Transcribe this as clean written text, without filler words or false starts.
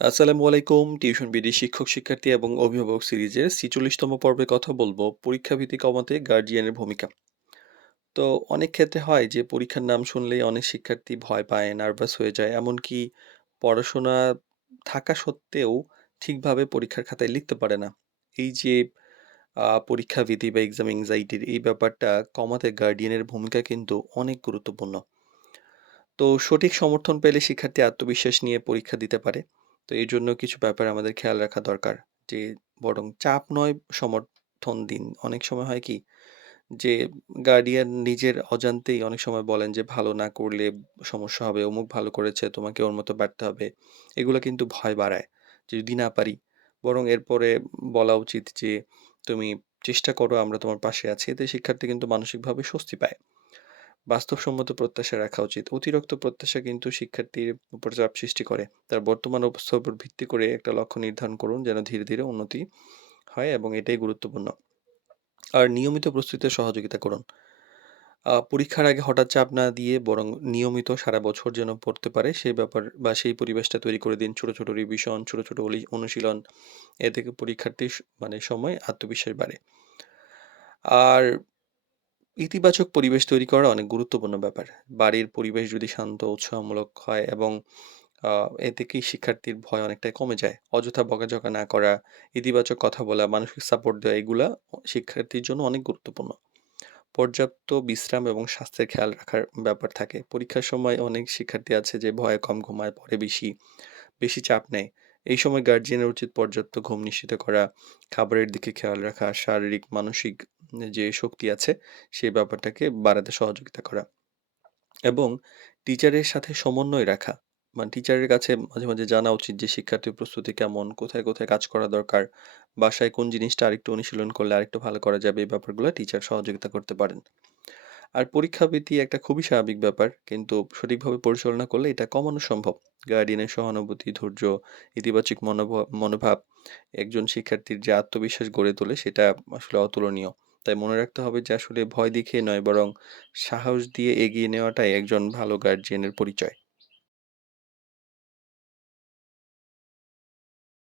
আসসালামু আলাইকুম। Tuition BD শিক্ষক, শিক্ষার্থী এবং অভিভাবক সিরিজের ৪৬তম পর্বে কথা বলব পরীক্ষা ভীতি কমাতে গার্ডিয়ানের ভূমিকা। তো অনেক ক্ষেত্রে হয় যে পরীক্ষার নাম শুনলেই অনেক শিক্ষার্থী ভয় পায়, নার্ভাস হয়ে যায়। এমনকি পড়াশোনা থাকা সত্ত্বেও ঠিকভাবে পরীক্ষার খাতায় লিখতে পারে না। এই যে পরীক্ষা ভীতি বা এক্সাম এনক্সাইটির এই ব্যাপারটা কমাতে গার্ডিয়ানের ভূমিকা কিন্তু অনেক গুরুত্বপূর্ণ। তো সঠিক সমর্থন পেলে শিক্ষার্থী আত্মবিশ্বাস নিয়ে পরীক্ষা দিতে পারে। তো এই জন্য কিছু ব্যাপার আমাদের খেয়াল রাখা দরকার। যে বরং চাপ নয়, সমর্থন দিন। অনেক সময় হয় কি যে গার্ডিয়ান নিজের অজান্তেই অনেক সময় বলেন যে ভালো না করলে সমস্যা হবে, অমুক ভালো করেছে তোমাকে ওর মতো পারতে হবে। এগুলো কিন্তু ভয় বাড়ায়। যে যদি না পারি, বরং এরপরে বলা উচিত যে তুমি চেষ্টা করো, আমরা তোমার পাশে আছি। এতে শিক্ষার্থী কিন্তু মানসিকভাবে স্বস্তি পায়। বাস্তবসম্মত প্রত্যাশা রাখা উচিত। অতিরিক্ত প্রত্যাশা কিন্তু শিক্ষার্থীর উপর চাপ সৃষ্টি করে। তার বর্তমান অবস্থার উপর ভিত্তি করে একটা লক্ষ্য নির্ধারণ করুন যেন ধীরে, ধীরে উন্নতি হয় এবং এটাই গুরুত্বপূর্ণ। আর নিয়মিত প্রস্তুতিতে সহযোগিতা করুন। পরীক্ষার আগে হঠাৎ চাপ না দিয়ে বরং নিয়মিত সারা বছর যেন পড়তে পারে সেই ব্যাপার বা সেই পরিবেশটা তৈরি করে দিন। ছোট, ছোট রিভিশন, ছোট, ছোট অনুশীলন। এ থেকে পরীক্ষার্থীর মানে সময় আত্মবিশ্বাস বাড়ে। আর ইতিবাচক পরিবেশ তৈরি করা অনেক গুরুত্বপূর্ণ ব্যাপার। বাড়ির পরিবেশ যদি শান্ত, উৎসাহমূলক হয় এবং আ এতে কি শিক্ষার্থীর ভয় অনেকটাই কমে যায়। অযথা বকাঝকা না করা, ইতিবাচক কথা বলা, মানসিক সাপোর্ট দেওয়া এগুলা শিক্ষার্থীর জন্য অনেক গুরুত্বপূর্ণ। পর্যাপ্ত বিশ্রাম এবং স্বাস্থ্যের খেয়াল রাখার ব্যাপার থাকে। পরীক্ষার সময় অনেক শিক্ষার্থী আছে যে ভয়ে কম ঘুমায়, পড়ে বেশি, বেশি চাপ নেয়। এই সময় গার্ডিয়ানের উচিত পর্যাপ্ত ঘুম নিশ্চিত করা, খাবারের দিকে খেয়াল রাখা, শারীরিক, মানসিক যে শক্তি আছে সেই ব্যাপারটাকে বাড়াতে সহযোগিতা করা এবং টিচারের সাথে সমন্বয় রাখা। মানে টিচারের কাছে মাঝে, মাঝে জানা উচিত যে শিক্ষার্থীর প্রস্তুতি কেমন, কোথায়, কোথায় কাজ করা দরকার, বাসায় কোন জিনিসটা আরেকটু অনুশীলন করলে আরেকটু ভালো করা যাবে এই ব্যাপারগুলো টিচার সহযোগিতা করতে পারেন। আর পরীক্ষা ভীতি একটা খুবই স্বাভাবিক ব্যাপার। কিন্তু সঠিকভাবে পরিচালনা করলে এটা কমানো সম্ভব। গার্ডিয়ানের সহানুভূতি, ধৈর্য, ইতিবাচক মনোভাব একজন শিক্ষার্থীর যে আত্মবিশ্বাস গড়ে তোলে সেটা আসলে অতুলনীয়। তাই মনে রাখতে হবে যে আসলে ভয় দেখিয়ে নয় বরং সাহস দিয়ে এগিয়ে নেওয়াটাই একজন ভালো গার্ডিয়ানের পরিচয়।